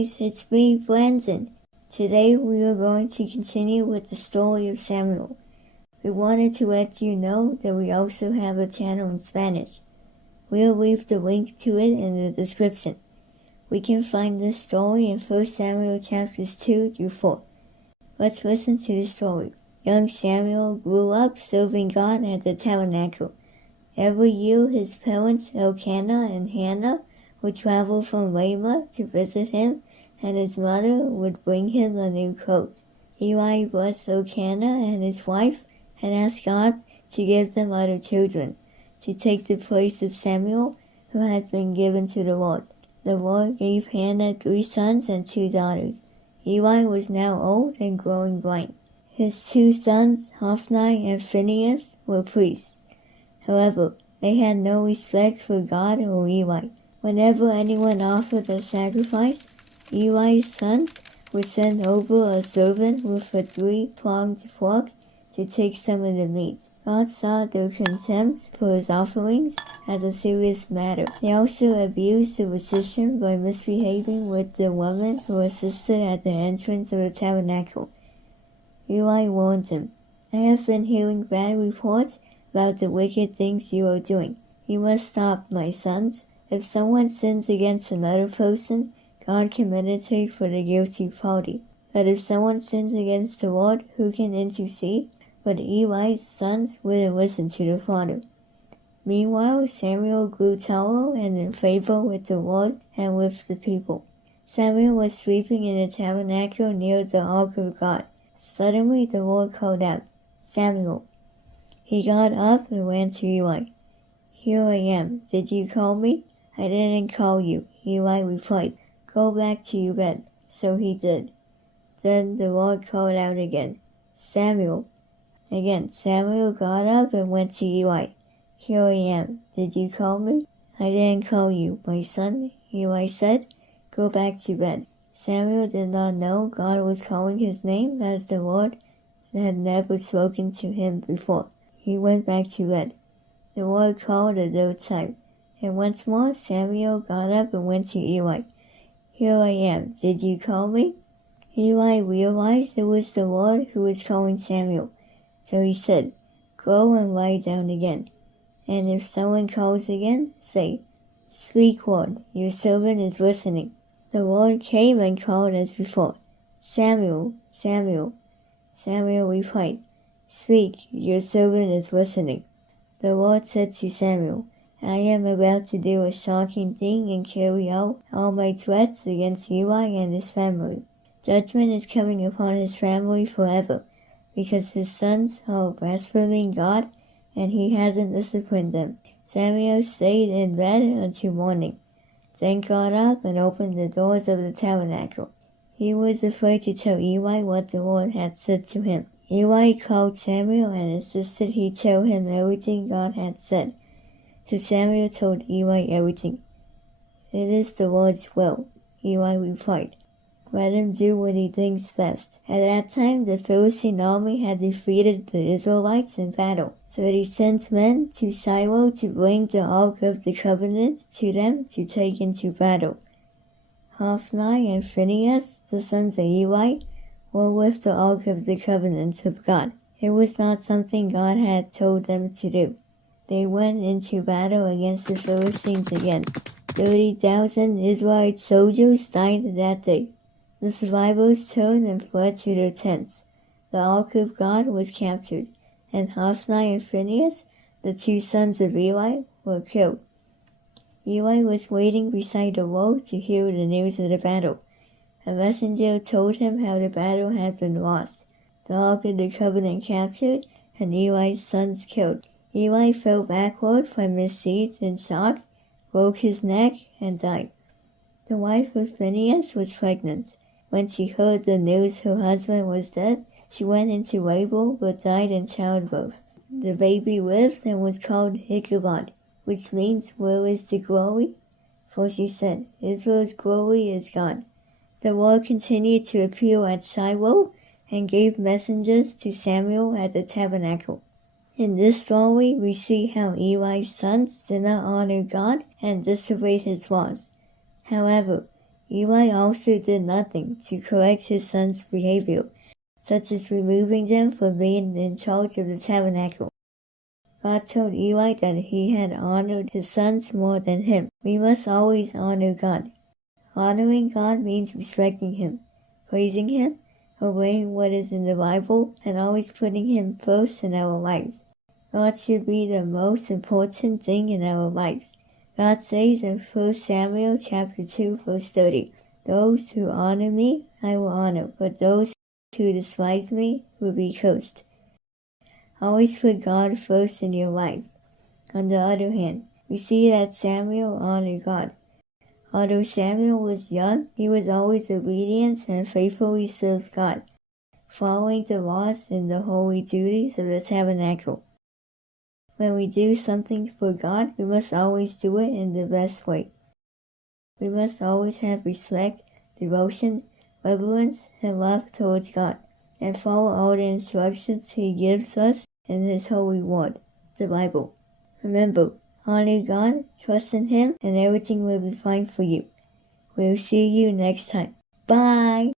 guys, it's me, Brandon. Today we are going to continue with the story of Samuel. We wanted to let you know that we also have a channel in Spanish. We'll leave the link to it in the description. We can find this story in 1 Samuel chapters 2 through 4. Let's listen to the story. Young Samuel grew up serving God at the tabernacle. Every year his parents Elkanah and Hannah would travel from Ramah to visit him, and his mother would bring him a new coat. Eli blessed Elkanah and his wife and asked God to give them other children, to take the place of Samuel, who had been given to the Lord. The Lord gave Hannah 3 sons and 2 daughters. Eli was now old and growing blind. His 2 sons, Hophni and Phinehas, were priests. However, they had no respect for God or Eli. Whenever anyone offered a sacrifice, Eli's sons would send over a servant with a 3-pronged fork to take some of the meat. God saw their contempt for his offerings as a serious matter. They also abused the position by misbehaving with the woman who assisted at the entrance of the tabernacle. Eli warned him, "I have been hearing bad reports about the wicked things you are doing. You must stop, my sons. If someone sins against another person, God can meditate for the guilty party. But if someone sins against the Lord, who can intercede?" But Eli's sons wouldn't listen to their father. Meanwhile, Samuel grew taller and in favor with the Lord and with the people. Samuel was sleeping in the tabernacle near the ark of God. Suddenly the Lord called out, "Samuel." He got up and ran to Eli. "Here I am. Did you call me?" "I didn't call you," Eli replied. "Go back to your bed." So he did. Then the Lord called out again, "Samuel." Again, Samuel got up and went to Eli. "Here I am. Did you call me?" "I didn't call you, my son," Eli said. "Go back to bed." Samuel did not know God was calling his name, as the Lord had never spoken to him before. He went back to bed. The Lord called a 3rd time, and once more Samuel got up and went to Eli. "Here I am. Did you call me?" Eli realized it was the Lord who was calling Samuel, so he said, "Go and lie down again. And if someone calls again, say, 'Speak, Lord, your servant is listening.'" The Lord came and called as before, "Samuel, Samuel." Samuel replied, "Speak, your servant is listening." The Lord said to Samuel, "I am about to do a shocking thing and carry out all my threats against Eli and his family. Judgment is coming upon his family forever, because his sons are blaspheming God, and he hasn't disciplined them." Samuel stayed in bed until morning, then got up and opened the doors of the tabernacle. He was afraid to tell Eli what the Lord had said to him. Eli called Samuel and insisted he tell him everything God had said. So Samuel told Eli everything. "It is the Lord's will," Eli replied. "Let him do what he thinks best." At that time, the Philistine army had defeated the Israelites in battle. So he sent men to Shiloh to bring the Ark of the Covenant to them to take into battle. Hophni and Phinehas, the sons of Eli, were with the Ark of the Covenant of God. It was not something God had told them to do. They went into battle against the Philistines again. 30,000 Israelite soldiers died that day. The survivors turned and fled to their tents. The Ark of God was captured, and Hophni and Phinehas, the 2 sons of Eli, were killed. Eli was waiting beside the wall to hear the news of the battle. A messenger told him how the battle had been lost, the Ark of the Covenant captured, and Eli's sons killed. Eli fell backward from his seat in shock, broke his neck, and died. The wife of Phinehas was pregnant. When she heard the news her husband was dead, she went into labor but died in childbirth. The baby lived and was called Ichabod, which means, "Where is the glory?" For she said, "Israel's glory is gone." The Lord continued to appear at Shiloh and gave messengers to Samuel at the tabernacle. In this story, we see how Eli's sons did not honor God and disobeyed his laws. However, Eli also did nothing to correct his son's behavior, such as removing them from being in charge of the tabernacle. God told Eli that he had honored his sons more than him. We must always honor God. Honoring God means respecting Him, praising Him, obeying what is in the Bible, and always putting Him first in our lives. God should be the most important thing in our lives. God says in 1 Samuel chapter 2 verse 30, "Those who honor me, I will honor, but those who despise me will be cursed." Always put God first in your life. On the other hand, we see that Samuel honored God. Although Samuel was young, he was always obedient and faithfully served God, following the laws and the holy duties of the tabernacle. When we do something for God, we must always do it in the best way. We must always have respect, devotion, reverence, and love towards God, and follow all the instructions He gives us in His holy word, the Bible. Remember, honor God, trust in Him, and everything will be fine for you. We'll see you next time. Bye!